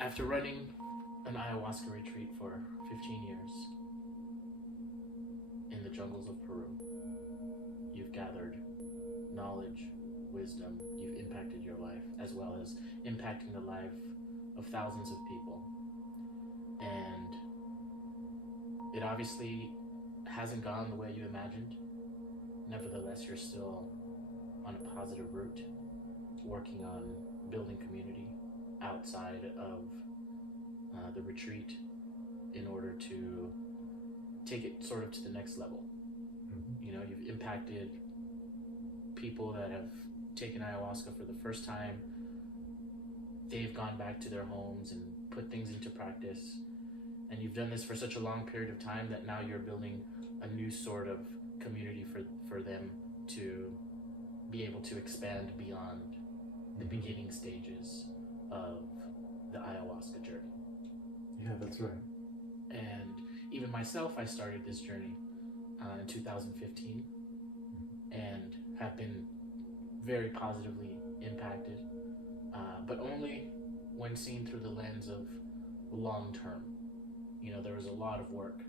After running an ayahuasca retreat for 15 years in the jungles of Peru, you've gathered knowledge, wisdom, you've impacted your life as well as impacting the life of thousands of people. And it obviously hasn't gone the way you imagined. Nevertheless, you're still on a positive route, working on building community outside of the retreat in order to take it sort of to the next level. You know, you've impacted people that have taken ayahuasca for the first time. They've gone back to their homes and put things into practice. And you've done this for such a long period of time that now you're building a new sort of community for them to be able to expand beyond the beginning stages of the ayahuasca journey. Yeah, that's right. And even myself, I started this journey in 2015 and have been very positively impacted, but only when seen through the lens of long term. You know, there was a lot of work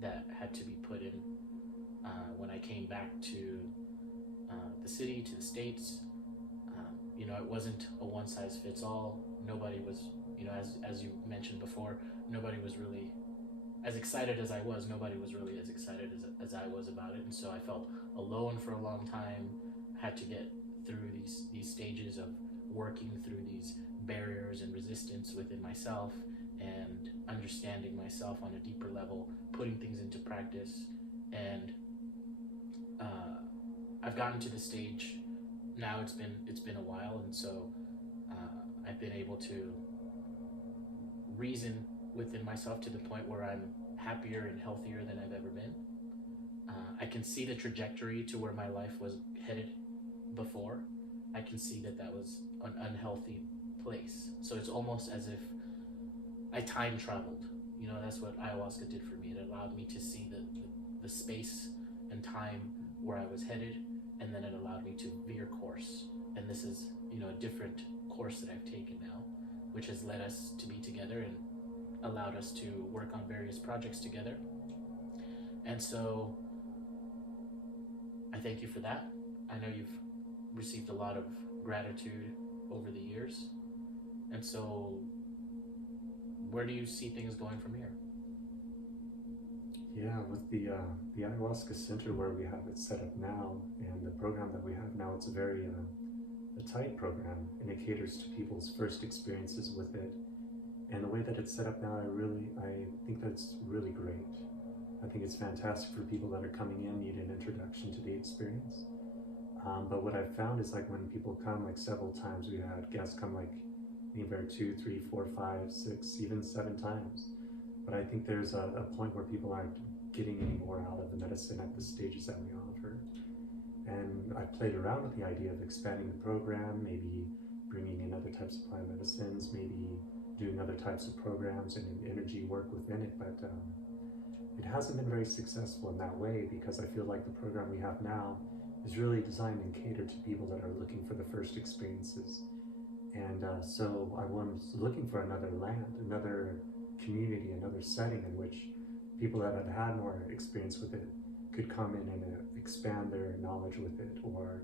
that had to be put in when I came back to the city, to the States. You know, it wasn't a one size fits all. Nobody was, you know, as you mentioned before, nobody was really as excited as I was. Nobody was really as excited as I was about it. And so I felt alone for a long time, had to get through these stages of working through these barriers and resistance within myself and understanding myself on a deeper level, putting things into practice. And I've gotten to the stage now. It's been a while, and so I've been able to reason within myself to the point where I'm happier and healthier than I've ever been. I can see the trajectory to where my life was headed before. I can see that was an unhealthy place. So it's almost as if I time traveled. You know, that's what ayahuasca did for me. It allowed me to see the space and time where I was headed, and then it allowed me to veer course. And this is, you know, a different course that I've taken now, which has led us to be together and allowed us to work on various projects together. And so I thank you for that. I know you've received a lot of gratitude over the years. And so where do you see things going from here? Yeah, with the ayahuasca center where we have it set up now, and the program that we have now, it's a very a tight program, and it caters to people's first experiences with it. And the way that it's set up now, I think that's really great. I think it's fantastic for people that are coming in, need an introduction to the experience. But what I've found is, like, when people come, like several times, we had guests come like anywhere 2, 3, 4, 5, 6, even 7 times. But I think there's a point where people aren't getting any more out of the medicine at the stages that we offer. And I've played around with the idea of expanding the program, maybe bringing in other types of plant medicines, maybe doing other types of programs and energy work within it, but it hasn't been very successful in that way, because I feel like the program we have now is really designed and catered to people that are looking for the first experiences. And so I was looking for another land, another community, another setting in which people that had had more experience with it could come in and expand their knowledge with it, or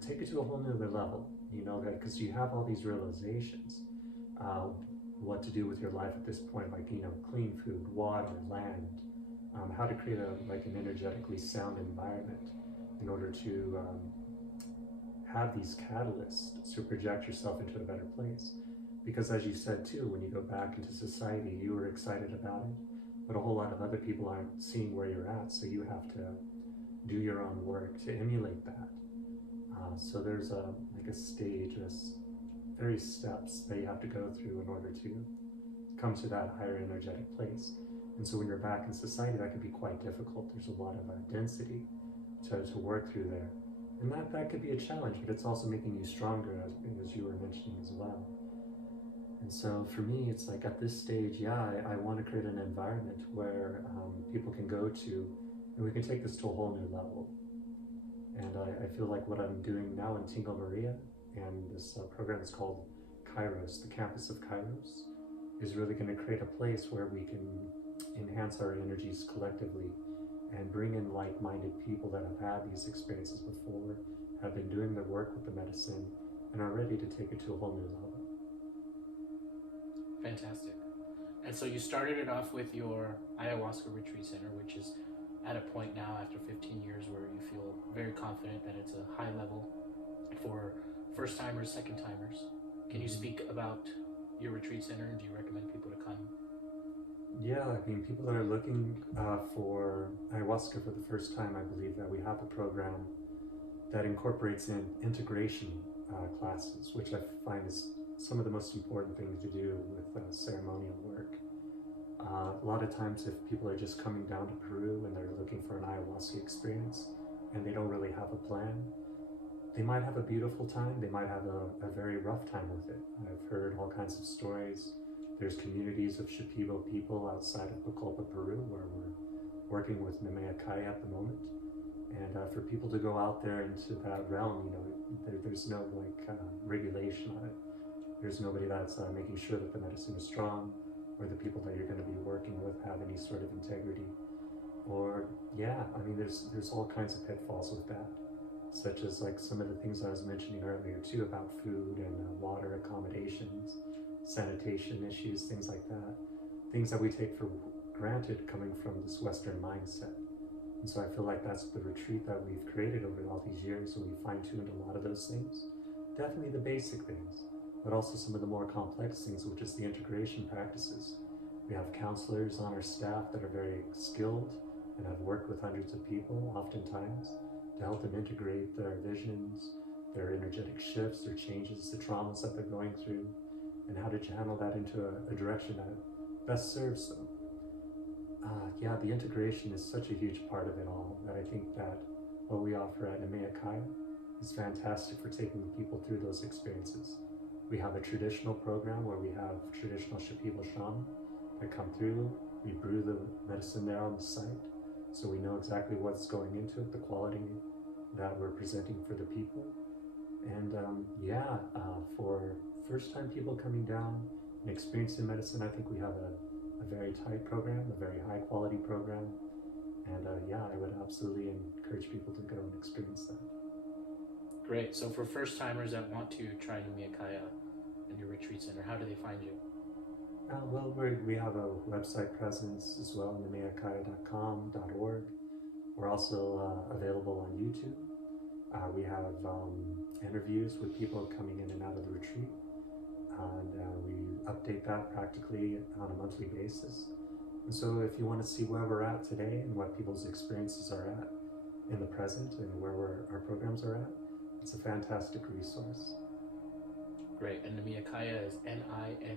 take it to a whole nother level, you know, because you have all these realizations, what to do with your life at this point, like, you know, clean food, water, land, how to create an energetically sound environment in order to have these catalysts to project yourself into a better place. Because as you said too, when you go back into society, you were excited about it, but a whole lot of other people aren't seeing where you're at, so you have to do your own work to emulate that. So there's a stage, various steps that you have to go through in order to come to that higher energetic place. And so when you're back in society, that can be quite difficult. There's a lot of density to work through there. And that could be a challenge, but it's also making you stronger, as you were mentioning as well. And so for me, it's like at this stage, yeah, I want to create an environment where people can go to, and we can take this to a whole new level. And I feel like what I'm doing now in Tingo Maria, and this program is called Kairos, the Campus of Kairos, is really going to create a place where we can enhance our energies collectively and bring in like-minded people that have had these experiences before, have been doing their work with the medicine, and are ready to take it to a whole new level. Fantastic. And so you started it off with your Ayahuasca Retreat Center, which is at a point now after 15 years where you feel very confident that it's a high level for first-timers, second-timers. Can you speak about your retreat center, and do you recommend people to come? Yeah, I mean, people that are looking for ayahuasca for the first time, I believe that we have a program that incorporates in integration classes, which I find is some of the most important things to do with ceremonial work. A lot of times if people are just coming down to Peru and they're looking for an ayahuasca experience and they don't really have a plan, they might have a beautiful time, they might have a very rough time with it. I've heard all kinds of stories. There's communities of Shipibo people outside of Bacolpa, Peru, where we're working with Nemea Kaya at the moment. And for people to go out there into that realm, you know, there's no regulation on it. There's nobody that's making sure that the medicine is strong, or the people that you're going to be working with have any sort of integrity. Or, yeah, I mean, there's all kinds of pitfalls with that, such as like some of the things I was mentioning earlier too about food and water accommodations, sanitation issues, things like that. Things that we take for granted coming from this Western mindset. And so I feel like that's the retreat that we've created over all these years, and we fine-tuned a lot of those things. Definitely the basic things, but also some of the more complex things, which is the integration practices. We have counselors on our staff that are very skilled and have worked with hundreds of people, oftentimes, to help them integrate their visions, their energetic shifts, their changes, the traumas that they're going through, and how to channel that into a direction that best serves them. Yeah, the integration is such a huge part of it all that I think that what we offer at Nemea Kaya is fantastic for taking the people through those experiences. We have a traditional program where we have traditional Shipibo shaman that come through. We brew the medicine there on the site, so we know exactly what's going into it, the quality that we're presenting for the people. And for first-time people coming down and experiencing medicine, I think we have a very tight program, a very high-quality program. And I would absolutely encourage people to go and experience that. Great. So for first-timers that want to try Nemea Kaya and your retreat center, how do they find you? We have a website presence as well, nemeakaya.com.org. We're also available on YouTube. We have interviews with people coming in and out of the retreat, and we update that practically on a monthly basis. And so if you want to see where we're at today and what people's experiences are at in the present and where our programs are at, it's a fantastic resource. Great. And Nemea Kaya is Nemeakaya.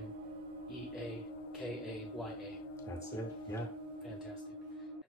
That's it, yeah. Fantastic.